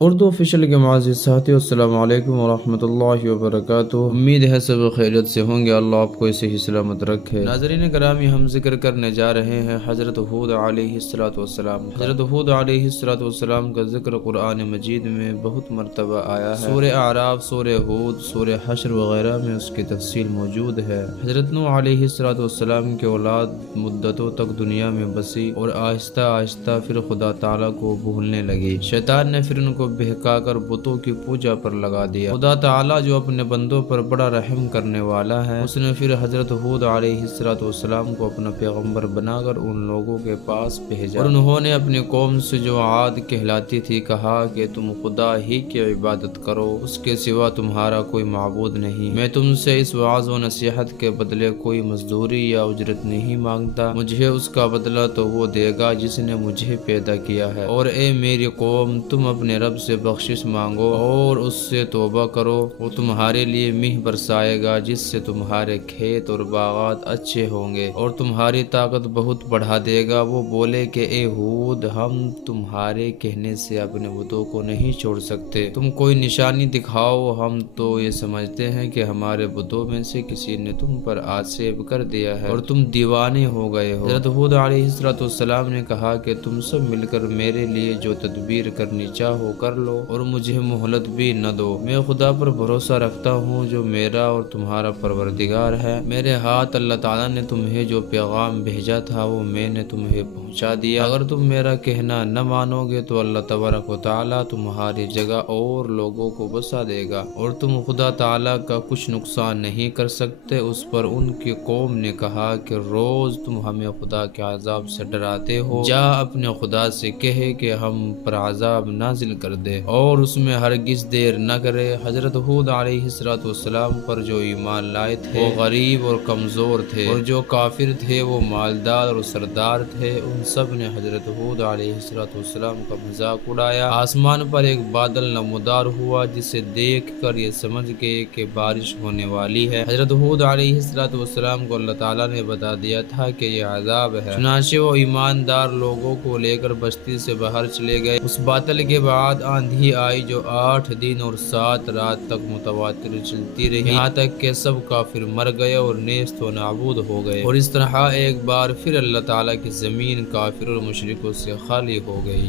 Urdu official کے معزز ساتھیو، السلام علیکم ورحمۃ اللہ وبرکاتہ۔ امید ہے سب خیریت سے ہوں گے، اللہ آپ کو ایسے ہی سلامت رکھے۔ ناظرین گرامی، ہم ذکر کرنے جا رہے ہیں حضرت ہود علیہ السلام۔ حضرت ہود علیہ السلام کا ذکر قرآن مجید میں بہت مرتبہ آیا ہے۔ سورہ اعراف، سورہ ہود، سورہ حشر وغیرہ میں اس کی تفصیل موجود ہے۔ حضرت نوح علیہ السلام کے اولاد مدتوں تک دنیا میں بسی اور آہستہ آہستہ پھر خدا تعالیٰ کو بھولنے لگی۔ شیطان نے پھر ان کو بہکا کر بتوں کی پوجا پر لگا دیا۔ خدا تعالیٰ جو اپنے بندوں پر بڑا رحم کرنے والا ہے، اس نے پھر حضرت ہود علیہ السلام کو اپنا پیغمبر بنا کر ان لوگوں کے پاس بھیجا، اور انہوں نے اپنی قوم سے جو عاد کہلاتی تھی کہا کہ تم خدا ہی کی عبادت کرو، اس کے سوا تمہارا کوئی معبود نہیں۔ میں تم سے اس وعظ و نصیحت کے بدلے کوئی مزدوری یا اجرت نہیں مانگتا، مجھے اس کا بدلہ تو وہ دے گا جس نے مجھے پیدا کیا ہے۔ اور اے میری قوم، تم اپنے رب سے بخشش مانگو اور اس سے توبہ کرو، وہ تمہارے لیے مہ برسائے گا جس سے تمہارے کھیت اور باغات اچھے ہوں گے اور تمہاری طاقت بہت بڑھا دے گا۔ وہ بولے کہ اے ہود، ہم تمہارے کہنے سے اپنے بتوں کو نہیں چھوڑ سکتے، تم کوئی نشانی دکھاؤ، ہم تو یہ سمجھتے ہیں کہ ہمارے بتوں میں سے کسی نے تم پر آسیب کر دیا ہے اور تم دیوانے ہو گئے ہو۔ حضرت ہود علیہ السلام نے کہا کہ تم سب مل کر میرے لیے جو تدبیر کرنی چاہو کر لو اور مجھے مہلت بھی نہ دو۔ میں خدا پر بھروسہ رکھتا ہوں جو میرا اور تمہارا پروردگار ہے۔ میرے ہاتھ اللہ تعالیٰ نے تمہیں جو پیغام بھیجا تھا وہ میں نے تمہیں پہنچا دیا۔ اگر تم میرا کہنا نہ مانو گے تو اللہ تبارک و تعالیٰ تمہاری جگہ اور لوگوں کو بسا دے گا اور تم خدا تعالیٰ کا کچھ نقصان نہیں کر سکتے۔ اس پر ان کی قوم نے کہا کہ روز تم ہمیں خدا کے عذاب سے ڈراتے ہو، جا اپنے خدا سے کہے کہ ہم پر عذاب نازل کر دے اور اس میں ہرگز دیر نہ کرے۔ حضرت ہود علیہ السلام پر جو ایمان لائے تھے وہ غریب اور کمزور تھے، اور جو کافر تھے وہ مالدار اور سردار تھے۔ ان سب نے حضرت ہود علیہ السلام کا مذاق اڑایا۔ آسمان پر ایک بادل نمودار ہوا جسے دیکھ کر یہ سمجھ گئے کہ بارش ہونے والی ہے۔ حضرت ہود علیہ السلام کو اللہ تعالیٰ نے بتا دیا تھا کہ یہ عذاب ہے، چنانچہ وہ ایماندار لوگوں کو لے کر بستی سے باہر چلے گئے۔ اس بادل کے بعد آندھی آئی جو 8 دن اور 7 رات تک متواتر چلتی رہی، یہاں تک کہ سب کافر مر گئے اور نیست و نابود ہو گئے، اور اس طرح ایک بار پھر اللہ تعالیٰ کی زمین کافر اور مشرکوں سے خالی ہو گئی۔